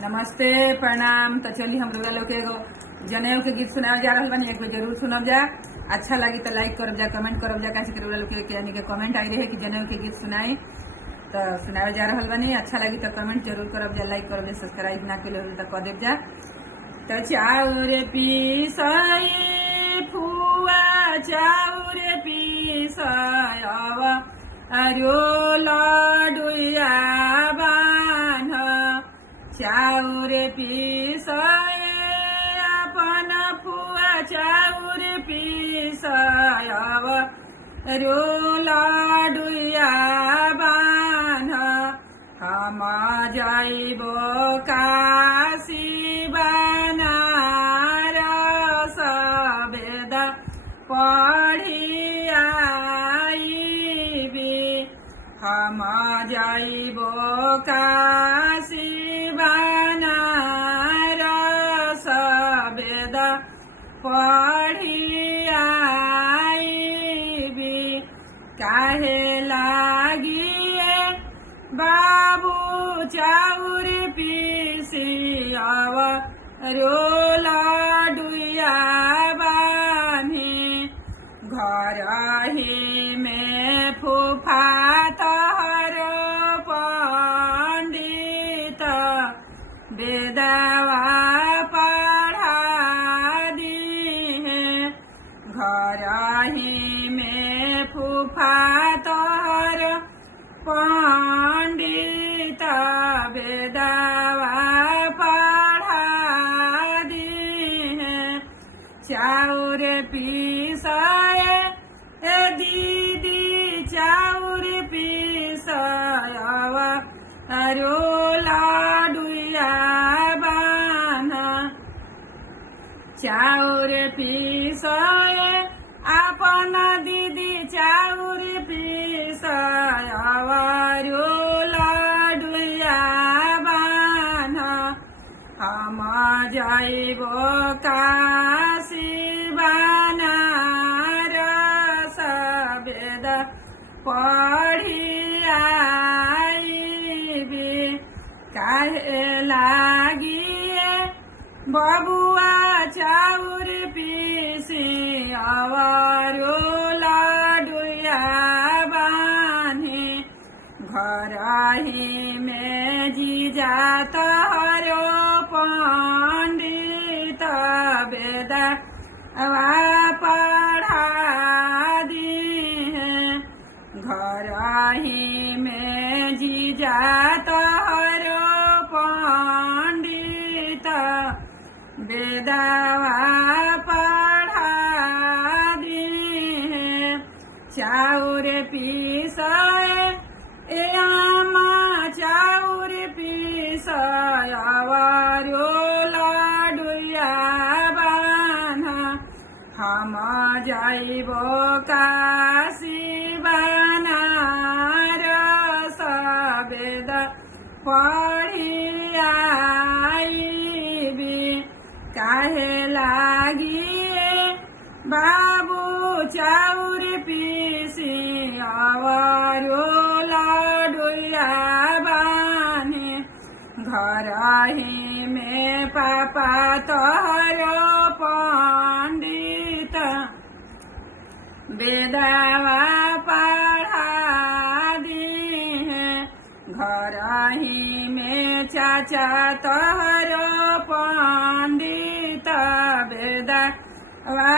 नमस्ते प्रणाम। तो चलिए हम लोग के एगो जनेऊ के गीत सुनाए जा रहा बानी, एक बार जरूर सुनब जा। अच्छा लगी तो लाइक करब जा, कमेंट करब जा। कैसे लोग के यानी कि कमेंट आई रहे कि जनेऊ के गीत सुनाई, तो सुनाए जा रहा बानी। अच्छा लगी तो कमेंट जरूर करब जा, लाइक करब जा, सब्सक्राइब ना के तो कर देव जा। तो चाउर पीसई फुआ चाउर पीसय अरो लडुया बान्ह चाउर पीसय अपन फुआ चाउर पीसय अरो लडुया बान्ह हम जाइबो काशी बनारस वेद पढ़ी आइबी हम जाइबो काशी बनारस वेद पढ़ी आइबी काहे लागिए बाबू चाउर पीसियाव रोला डुया बान्ही घर ही में फूफा तहर पंडित बेदवा पढ़ा दिहे घर ही में फूफा तहर पंडित बेदवा पढ़ा दिहे चाउर पीसय दीदी चाउर पीसय अरो लाडुया बान्ह चाउर पीसय अपन दीदी चाउर पीसय अरो लाडुया बान्ह हम जाइबो काशी बनारस वेद पढ़ी आइबी काहे लागिए बबुआ चाउर पीसी अरो लाडुया बान्ही घर ही में जीजा तहरो पंडित वेद पढ़ा दिहे घर ही में जीजा तहरो पंडित वेदवा पढ़ा दिहे चाउर पीसय आमा चाउर पीसय अरो लाडुया बान्ह हम जाइबो काशी बनारस वेद पढ़ी आइबी काहे लागिए बाबू चाउर पीसी अरो लाडुया बान्ही घर ही में पापा तोहरो पंडित बेदवा पढ़ा दिहे घर ही में चाचा तोहरो पंडित बेदवा